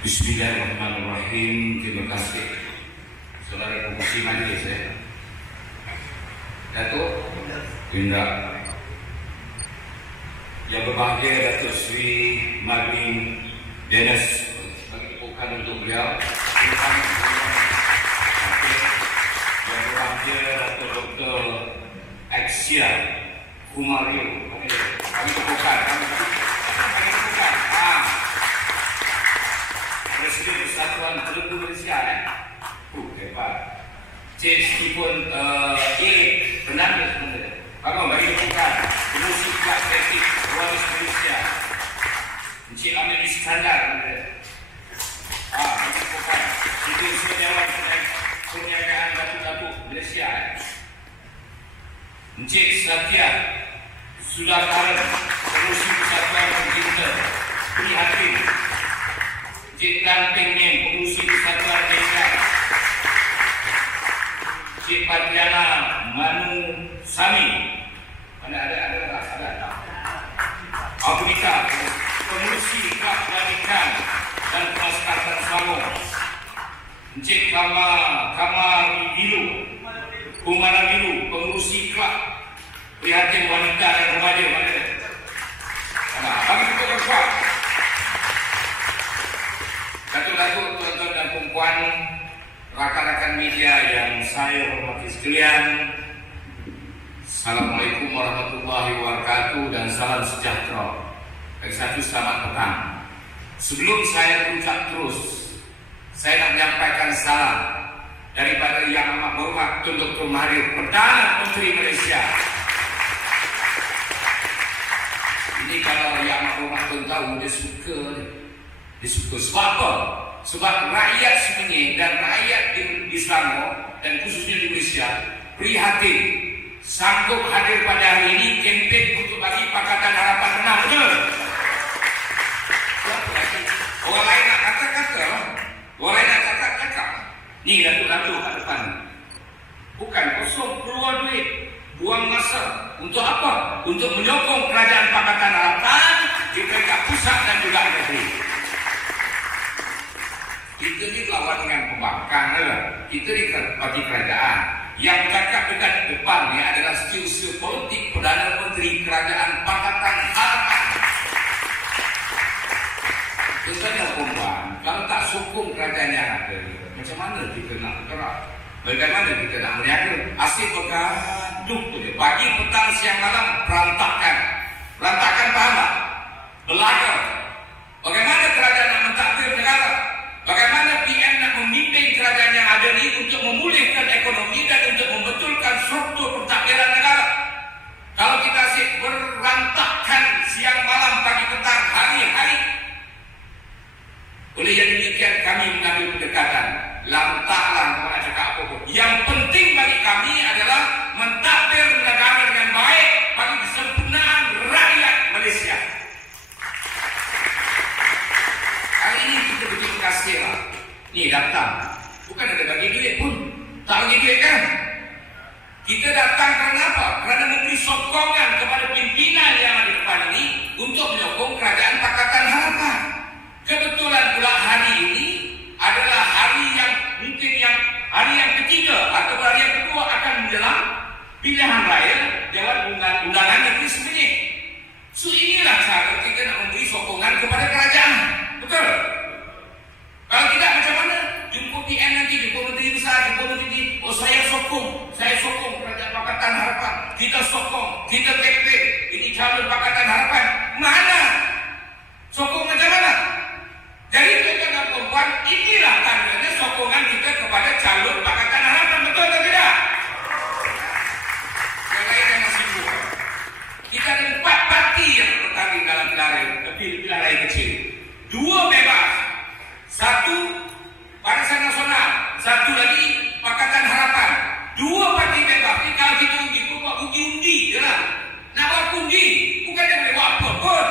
Bismillahirrahmanirrahim. Terima kasih saudara pengurusi majelis Datuk Indra, yang berbahagia Datuk Sri Marvin Dennis, bagi tepukan untuk beliau. Yang berbahagia Datuk Dr. Aksia Kumario, kami tepukan. Presiden Persatuan Telugu Malaysia, hebat. Cik Stephen Fernandez, kami bagi tepukan. Pengurusi Kelab Atletik Royal Malaysia, Encik Amir Iskandar, bagi tepukan. Itu Dewan Perniagaan Batu-Batu Malaysia, Encik Satya Sudakaran, Pengurusi Persatuan Komputer Prihatin, Cik Tan Peng Ning, Pengurusi Persatuan Malaysia, Cik Padriana Manu Sami, mana ada Abunika, Pengurusi Kelab Pelatihan dan Pemasaran Selangor, Encik Kamar Biru, Kumara Biru, Pengurusi Kelab Prihatin Wanita dan Remaja, mana ada? Kami kita berkuat. Datuk-datuk, tuan-tuan dan puan, rakan-rakan media yang saya hormati sekalian, Assalamualaikum warahmatullahi wabarakatuh dan salam sejahtera. Lagi satu, selamat petang. Sebelum saya berucap terus, saya nak menyampaikan salam daripada Yang Amat Berhormat Tun Dr. Mahathir, Perdana Menteri Malaysia. Ini kalau Yang Amat Berhormat Tun tahu, dia suka ni. Disebut sebab apa? Sebab rakyat Semengih dan rakyat di Selangor dan khususnya di Malaysia prihatin sanggup hadir pada hari ini kempen untuk bagi Pakatan Harapan menang, betul? Orang lain nak kata-kata, orang lain nak cakap-cakap. Ni datuk-datuk kat depan, bukan kosong, keluar duit, buang masa. Untuk apa? Untuk menyokong kerajaan Pakatan Harapan di peringkat pusat dan juga negeri. Kita ni lawan dengan pembangkang lah. Kita ni bagi kerajaan. Yang bercakap dekat depan ni adalah setiausaha politik Perdana Menteri Kerajaan Pakatan Harapan. Kesannya perempuan, kalau tak sokong kerajaan yang ada, macam mana kita nak bergerak? Bagaimana kita nak meniaga? Asyik bergaduh tu dia. Pagi, petang, siang, malam, berantakan. Berantakan faham tak? Belaga. Bagaimana kerajaan nak mentadbir negara? Bagaimana PM nak memimpin kerajaan yang ada ini untuk memulihkan ekonomi dan untuk membetulkan struktur pentadbiran negara? Kalau kita asyik berantakan siang malam, pagi petang, hari-hari. Oleh yang demikian kami mengambil pendekatan. Lantaklah kalau nak cakap apa pun. Yang penting bagi kami adalah mentadbir negara dengan baik bagi kesempurnaan rakyat Malaysia. Hari ini kita berterima kasih lah. Ni datang, bukan ada bagi duit pun. Tak bagi duit kan? Kita datang kerana apa? Kerana memberi sokongan kepada pimpinan yang ada di depan ini untuk menyokong kerajaan Pakatan Harapan. Kebetulan pula hari ini adalah hari yang mungkin hari yang ketiga atau hari yang kedua akan menjelang pilihan raya Dewan Undangan Negeri Semengih. So inilah cara kita nak memberi sokongan kepada kerajaan. Betul? Kalau tidak macam mana? Jumpa PM nanti, jumpa menteri besar, jumpa menteri, oh saya sokong kerajaan Pakatan Harapan. Kita sokong, kita kempen. Ini calon Pakatan Harapan. Mana? Sokong macam mana? Jadi tuan-tuan dan puan, inilah tandanya sokongan kita kepada calon Pakatan Harapan. Betul atau tidak? Yang lain yang masih dua. Kita ada 4 parti yang bertanding dalam pilihan raya kecil. 2 bebas, 1 Barisan Nasional, 1 lagi Pakatan Harapan. 2 parti bebas. Ini kalau kita undi, buat undi je lah. Nak buat undi, bukan yang boleh buat apa pun.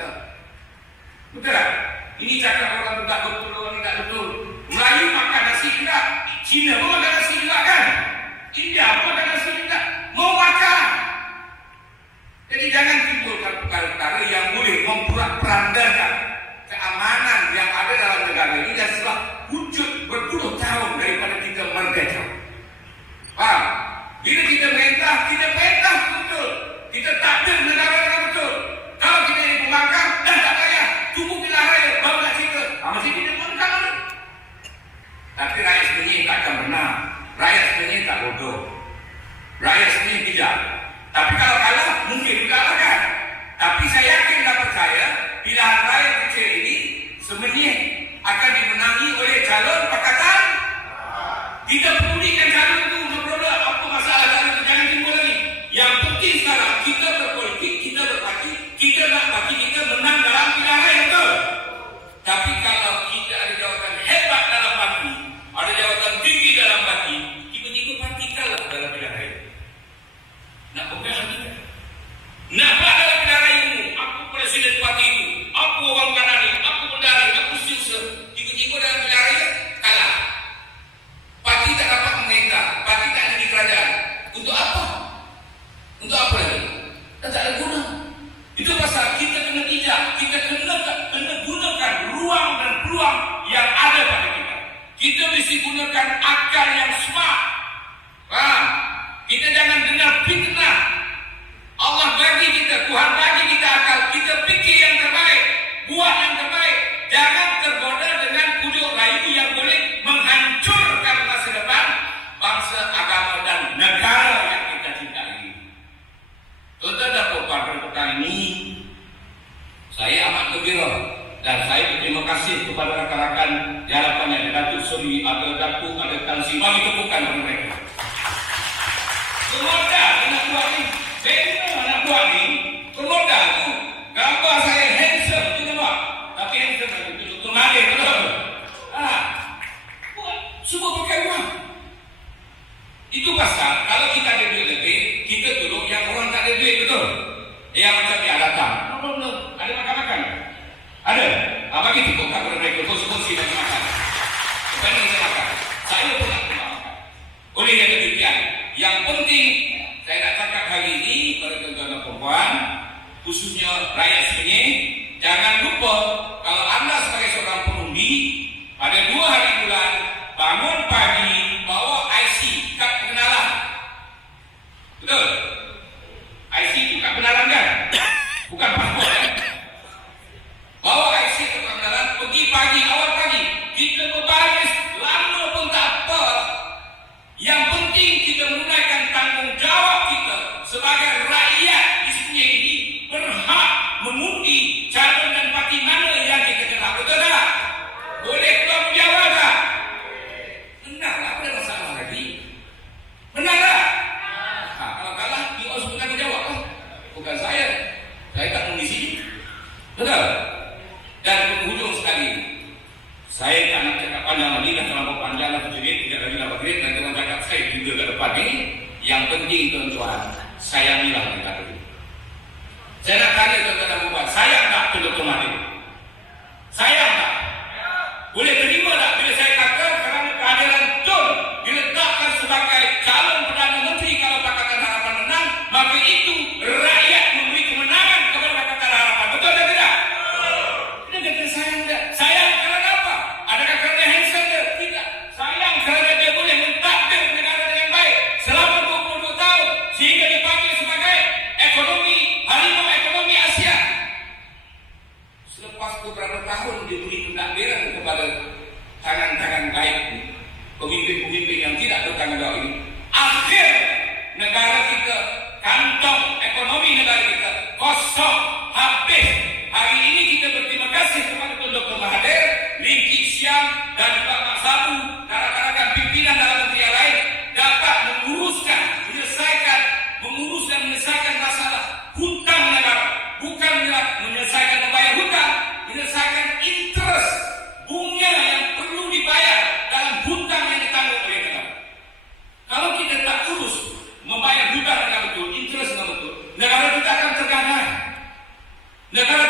negara. Betul tak? Ini cakap orang tu tak betul, orang ni tak betul. Melayu makan nasi juga, Cina pun makan nasi juga kan? India pun makan nasi juga. Mau makan. Jadi jangan timbulkan perkara-perkara yang boleh memperandakan keamanan yang ada dalam negara ini dan setelah wujud berpuluh tahun daripada kita merdeka. Faham? Bila kita perintah betul. Kita takdir negara dengan betul. Kalau kita yang pembangkang, dah tak payah. Tunggu pilihan raya, baru nak cerita. Masih kita pembangkang ada. Tapi rakyat sebenarnya takkan benar. Rakyat sebenarnya tak bodoh. Rakyat sebenarnya bijak. Tapi kalau kalah, mungkin juga kan. Tapi saya yakin dan percaya, pilihan raya kecil ini sebenarnya akan dimenangi oleh calon pakatan. Kita pedulikan calon itu memperoleh apa masalah calon itu, jangan timbul lagi. Yang penting sekarang kita berpolitik, kita berparti, kita nak parti kita menang dalam pilihan raya, betul. Tapi kalau kita ada jawatan hebat dalam parti, ada jawatan tinggi dalam parti, tiba-tiba parti kalah dalam pilihan raya. Nak pegang kita. Nak dalam pilihan raya ini, aku presiden parti itu, aku orang kanan, aku bendari, aku siuser. Tiba-tiba dalam pilihan raya kalah. Parti tak dapat memerintah, parti tak ada di kerajaan. Untuk apa? Untuk apa lagi? Tak ada guna. Itu pasal kita kena bijak, kita kena gunakan ruang dan peluang yang ada pada kita. Kita mesti gunakan akal yang smart. Faham? Kita jangan dengar fitnah. Allah bagi kita, Tuhan bagi kita akal. Kita fikir yang terbaik, buat yang terbaik. Jangan tergoda dengan pujuk rayu yang boleh menghancurkan masa depan bangsa, agama dan negara yang kita cintai. Tuan-tuan dan puan-puan, petang ini saya amat gembira dan saya berterima kasih kepada rakan-rakan di hadapan yang ada Datuk Seri, ada Datuk, ada Tan Sri. Bagi tepukan kepada mereka. Kemudian anak buah ni, benda anak buah ni, kemudian tu gambar saya handsome tu nampak. Tapi handsome lagi tu Dr. Mahathir, betul? Semua pakai uang. Itu pasal kalau kita ada duit lebih, kita tolong yang orang tak ada duit, betul? Yang macam dia datang, belum ada makan-makan. Ada? Bagi tepuk kepada mereka, kongsi dan makan. Bukan yang saya makan. Saya pun nak makan. Oleh yang demikian, yang penting saya nak cakap hari ini kepada tuan-tuan dan puan-puan, khususnya rakyat sebenarnya, jangan lupa kalau anda sebagai seorang pengundi, pada 2 hari bulan, bangun pagi, bawa IC, kad pengenalan. Betul? IC itu kad pengenalan kan? Bukan pasport kan? Bawa IC kad pengenalan, pergi pagi, awal pagi. Kita berbaris, lama pun tak apa. Yang penting kita menunaikan tanggungjawab kita sebagai rakyat di sini ini berhak mengundi calon dan parti mana yang kita kenal. Betul tak? Boleh tuan menjawab tak? Benar lah, apa ada masalah lagi? Benar tak? Kalau kalah, you harus bertanggung jawab lah. Bukan saya. Saya tak mengundi sini. Betul? Dan penghujung sekali, saya tak nak cakap panjang lagi, dah terlalu panjang lah, tidak lagi 8 menit, dan dengan cakap saya juga ke depan ni. Yang penting tuan-tuan, sayangilah negara ini. Saya nak tanya tuan-tuan dan puan, sayang tak Dr. Mahathir? Sayang tak? Boleh terima tak bila saya kata kerana kehadiran Tun diletakkan sebagai calon Perdana Menteri kalau Pakatan Harapan menang, maka itu rakyat memberi kemenangan kepada Pakatan Harapan. Betul atau tidak? Dia kata sayang tak? Sayang kerana apa? Adakah kerana handsome dia? Tidak. Sayang kerana dia boleh mentakdir negara dengan baik selama 22 tahun sehingga dipanggil sebagai harimau ekonomi Asia. Selepas beberapa tahun diberi pentakdiran kepada tangan-tangan baik pemimpin-pemimpin yang tidak bertanggung jawab ini, akhir negara kita, kantong ekonomi negara kita kosong, habis. Hari ini kita berterima kasih kepada Dr. Mahathir, Lee Kit Siang dan juga Mak Sabu dan rakan-rakan pimpinan dalam menteri yang lain dapat menyelesaikan masalah hutang negara, bukan menyelesaikan membayar hutang, menyelesaikan interest, bunga yang perlu dibayar dalam hutang yang ditanggung oleh negara. Kalau kita tak urus membayar hutang dengan betul, interest dengan betul, negara kita akan tergadai. Negara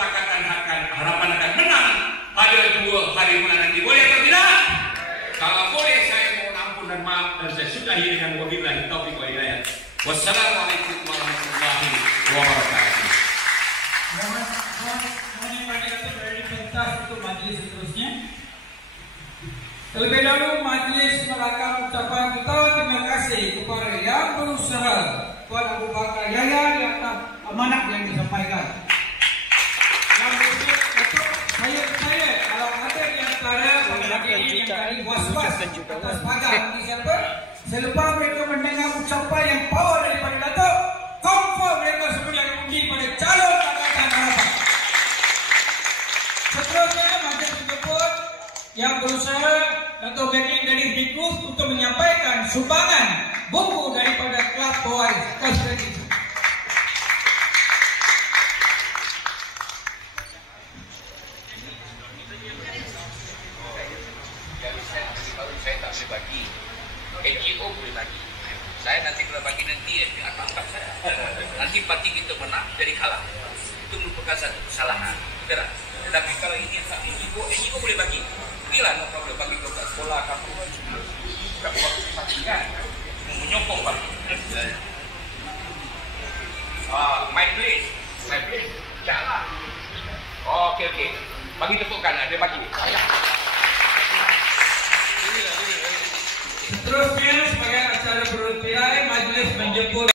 kesepakatan harapan akan menang pada 2 hari nanti. Boleh atau tidak? Kalau boleh, saya mohon ampun dan maaf, dan saya sudahi dengan wabillahi taufiq wal hidayah. Wassalamualaikum warahmatullahi wabarakatuh. Mohon dipanggil dari pentas untuk majlis seterusnya. Terlebih dahulu majlis melakukan ucapan kita terima kasih kepada yang berusaha, Tuan Abu Bakar Yahya yang amanat yang disampaikan. Yang berikut untuk saya percaya kalau ada di antara penghadirin yang tadi was-was atas pagar nanti siapa, selepas mereka mendengar ucapan yang power daripada Datuk, confirm mereka semua yang undi pada calon Pakatan Harapan. Seterusnya majlis menjemput yang berusaha atau backing dari Dikus untuk menyampaikan sumbangan buku daripada Kelab Pewaris Konstitusi. Saya tak boleh bagi, NGO boleh bagi. Saya nanti kalau bagi nanti akan angkat saya. Nanti parti kita menang jadi kalah. Itu merupakan satu kesalahan. Betul. Tetapi kalau ini NGO boleh bagi. Inilah kalau boleh bagi ke sekolah kampung. Berapa waktu dipastikan menyokong pak. My place, jalan. Okey. Bagi tepukan, dia bagi. Seterusnya sebagai acara berutirai majlis menjemput